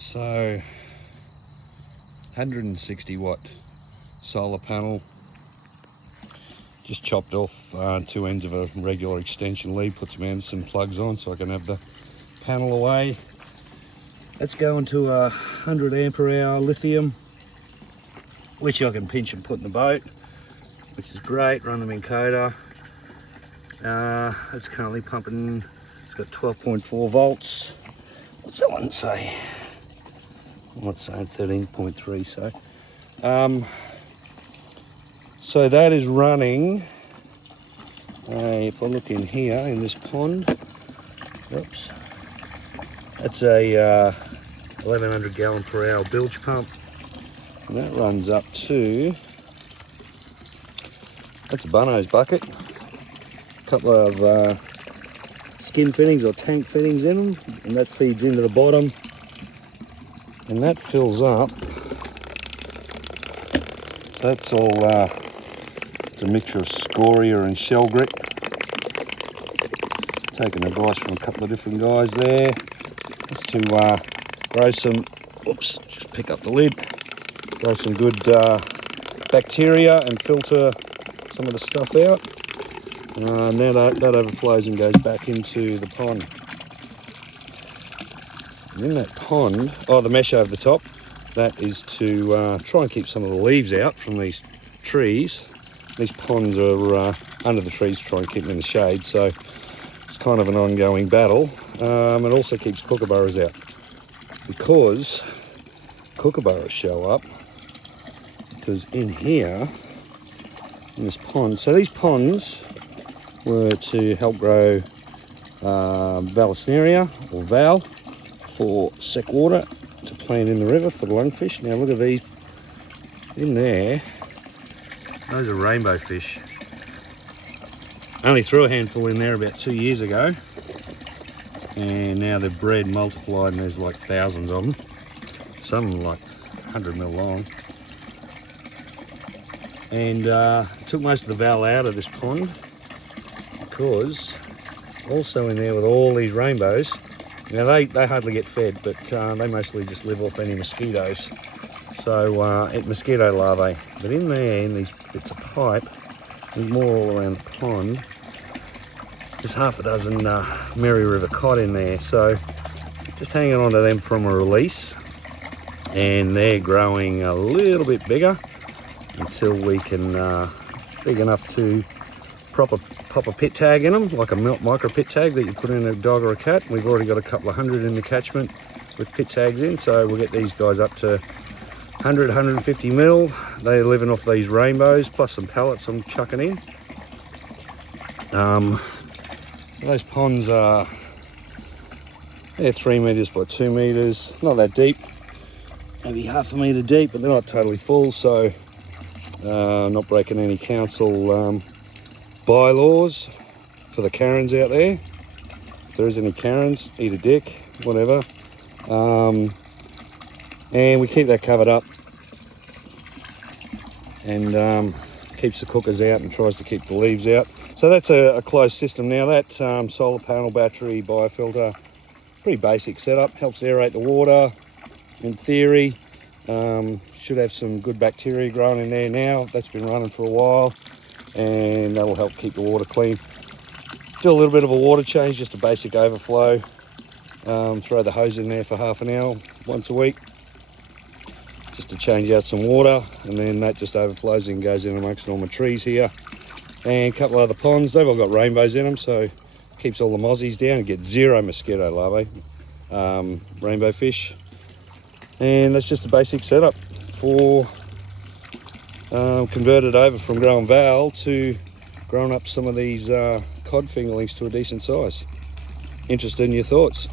So 160 watt solar panel, just chopped off two ends of a regular extension lead, put some plugs on so I can have the panel away. Let's go into a 100 ampere hour lithium, which I can pinch and put in the boat, which is great. Run them in coda. It's currently pumping, it's got 12.4 volts. What's that one say? I'm not saying 13.3, so that is running, if I look in here in this pond, oops, that's a 1100 gallon per hour bilge pump, and that runs up to, that's a bunno's bucket, a couple of skin fittings or tank fittings in them, and that feeds into the bottom, and that fills up. So that's all, it's a mixture of scoria and shell grit. Taking advice from a couple of different guys there. Just to grow some, oops, just pick up the lid, grow some good bacteria and filter some of the stuff out. Now that overflows and goes back into the pond. And in that pond, the mesh over the top, that is to try and keep some of the leaves out from these trees. These ponds are under the trees to try and keep them in the shade, so it's kind of an ongoing battle. It also keeps kookaburras out, because kookaburras show up because in here, in this pond, so these ponds were to help grow Vallisneria or Val for sec water to plant in the river for the lungfish. Now look at these in there, those are rainbow fish. I only threw a handful in there about 2 years ago, and now they've bred, multiplied, and there's like thousands of them, some like 100 mil long. And took most of the Val out of this pond, because also in there with all these rainbows, now they hardly get fed, but they mostly just live off any mosquitoes, so mosquito larvae. But in there, in these bits of pipe, there's more all around the pond, just half a dozen Mary River cod in there, so just hanging on to them from a release, and they're growing a little bit bigger until we can, big enough to pop a pit tag in them, like a micro pit tag that you put in a dog or a cat. We've already got a couple of hundred in the catchment with pit tags in, so we'll get these guys up to 100, 150 mil. They're living off these rainbows, plus some pellets I'm chucking in. Those ponds are, they're 3 meters by 2 meters, not that deep, maybe half a meter deep, but they're not totally full, so not breaking any council bylaws for the Karens out there. If there is any Karens, eat a dick, whatever. And we keep that covered up, and keeps the cookers out and tries to keep the leaves out. So that's a closed system now. That solar panel, battery, biofilter, pretty basic setup, helps aerate the water in theory. Should have some good bacteria growing in there now. That's been running for a while, and that'll help keep the water clean. Do a little bit of a water change, just a basic overflow. Throw the hose in there for half an hour once a week, just to change out some water, and then that just overflows and goes in amongst all my trees here. And a couple of other ponds, they've all got rainbows in them, so keeps all the mozzies down and gets zero mosquito larvae, rainbow fish. And that's just a basic setup for converted over from growing Val to growing up some of these cod fingerlings to a decent size. Interested in your thoughts?